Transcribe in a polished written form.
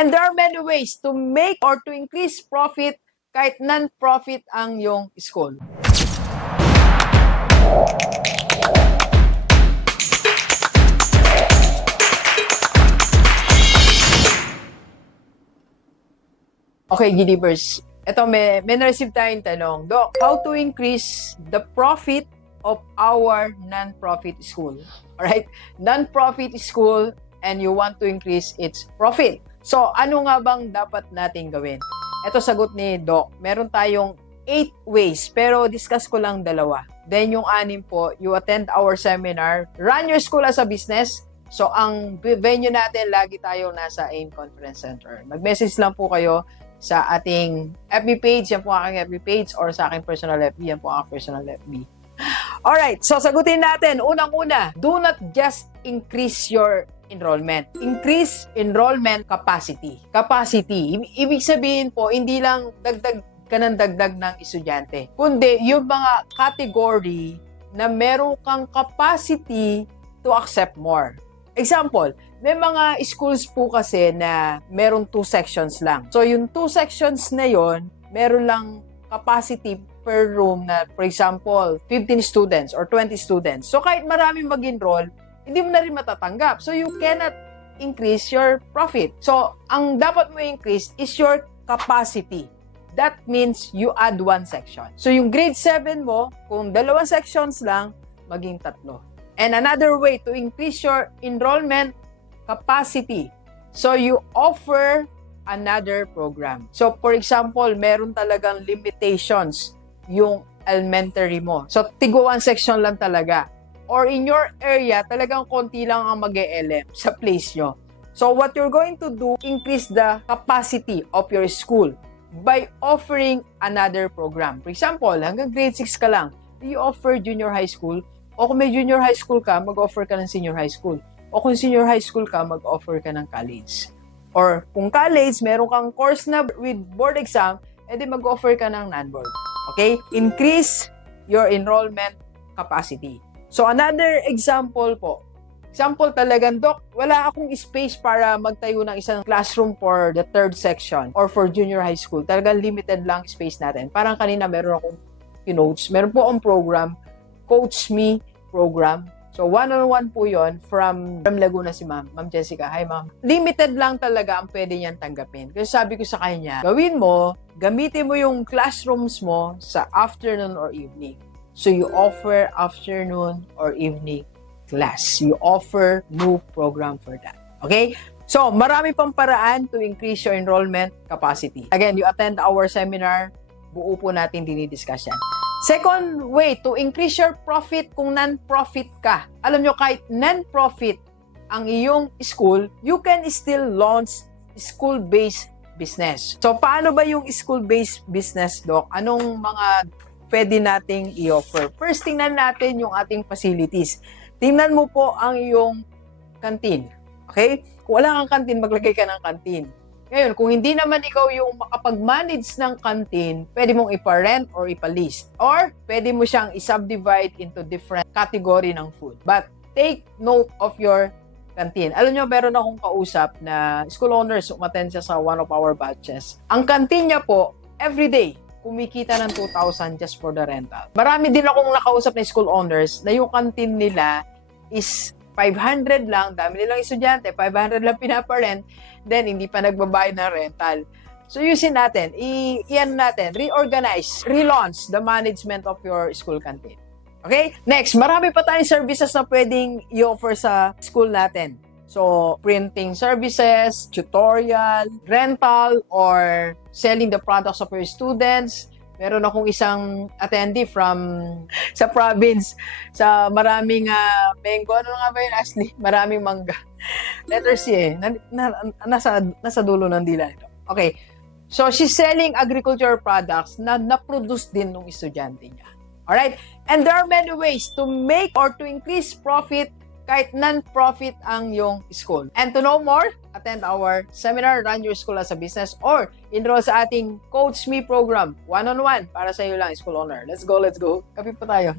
And there are many ways to make or to increase profit kahit non-profit ang yung school. Okay, Gilibers. Ito, may na-receive tayong tanong. Doc, how to increase the profit of our non-profit school? Alright? Non-profit school and you want to increase its profit. So, ano nga bang dapat natin gawin? Ito sagot ni Doc. Meron tayong 8 ways, pero discuss ko lang 2. Then yung 6 po, you attend our seminar, Run Your School as a Business. So, ang venue natin, lagi tayo nasa AIM Conference Center. Mag-message lang po kayo sa ating FB page, yan po aking FB page, or sa aking personal FB, yan po aking personal FB. Alright, so sagutin natin. Unang-una, do not just increase your enrollment. Increase enrollment capacity. Capacity. Ibig sabihin po, hindi lang dagdag ka ng dagdag ng estudyante, kundi yung mga category na meron kang capacity to accept more. Example, may mga schools po kasi na meron 2 sections lang. So, yung 2 sections na yon, meron lang capacity per room na, for example, 15 students or 20 students. So, kahit maraming mag-enroll, hindi mo na rin matatanggap. So, you cannot increase your profit. So, ang dapat mo increase is your capacity. That means you add 1 section. So, yung grade 7 mo, kung 2 sections lang, maging 3. And another way to increase your enrollment capacity. So, you offer another program. So, for example, meron talagang limitations yung elementary mo. So, tigwa 1 section lang talaga. Or in your area, talagang konti lang ang mag-e-LM sa place nyo. So, what you're going to do, increase the capacity of your school by offering another program. For example, hanggang grade 6 ka lang, you offer junior high school. O kung may junior high school ka, mag-offer ka ng senior high school. O kung senior high school ka, mag-offer ka ng college. Or kung college, meron kang course na with board exam, edi mag-offer ka ng non-board. Okay? Increase your enrollment capacity. So, another example po. Example talagang, Doc, wala akong space para magtayo ng isang classroom for the 3rd section or for junior high school. Talagang limited lang space natin. Parang kanina meron akong notes. Meron po akong program, Coach Me program. So, one-on-one po yon from Laguna si Ma'am Jessica. Hi, Ma'am. Limited lang talaga ang pwede niyan tanggapin. Kasi sabi ko sa kanya, gawin mo, gamitin mo yung classrooms mo sa afternoon or evening. So, you offer afternoon or evening class. You offer new program for that. Okay? So, marami pang paraan to increase your enrollment capacity. Again, you attend our seminar, buo po natin dinidiscuss yan. Second way to increase your profit kung non-profit ka. Alam nyo, kahit non-profit ang iyong school, you can still launch school-based business. So, paano ba yung school-based business, Doc? Anong mga pwede nating i-offer? First, tingnan natin yung ating facilities. Tingnan mo po ang iyong canteen. Okay? Kung wala kang canteen, maglagay ka ng canteen. Ngayon, kung hindi naman ikaw yung makapag-manage ng canteen, pwede mong ipa-rent or ipa-lease. Or, pwede mo siyang i-subdivide into different category ng food. But, take note of your canteen. Alam nyo, meron akong kausap na school owners, umattend siya sa one of our batches. Ang canteen niya po, everyday, kumikita ng 2,000 just for the rental. Marami din akong nakausap na school owners na yung canteen nila is 500 lang, dami nilang estudyante, 500 lang pinaparent, then hindi pa nagbabayad ng rental. So, yusin natin, reorganize, relaunch the management of your school canteen. Okay? Next, marami pa tayong services na pwedeng i-offer sa school natin. So, printing services, tutorial, rental, or selling the products of your students. Meron akong isang attendee from sa province, sa maraming mango. Ano nga ba yun, Ashley? Maraming mangga. Letter C eh. Nasa dulo ng dila ito. Okay. So, she's selling agricultural products na na-produce din ng estudyante niya. Alright? And there are many ways to make or to increase profit kahit non-profit ang yung school. And to know more, attend our seminar, Run Your School as a Business, or enroll sa ating Coach Me program, one-on-one, para sa iyo lang, school owner. Let's go, let's go. Kape pa tayo.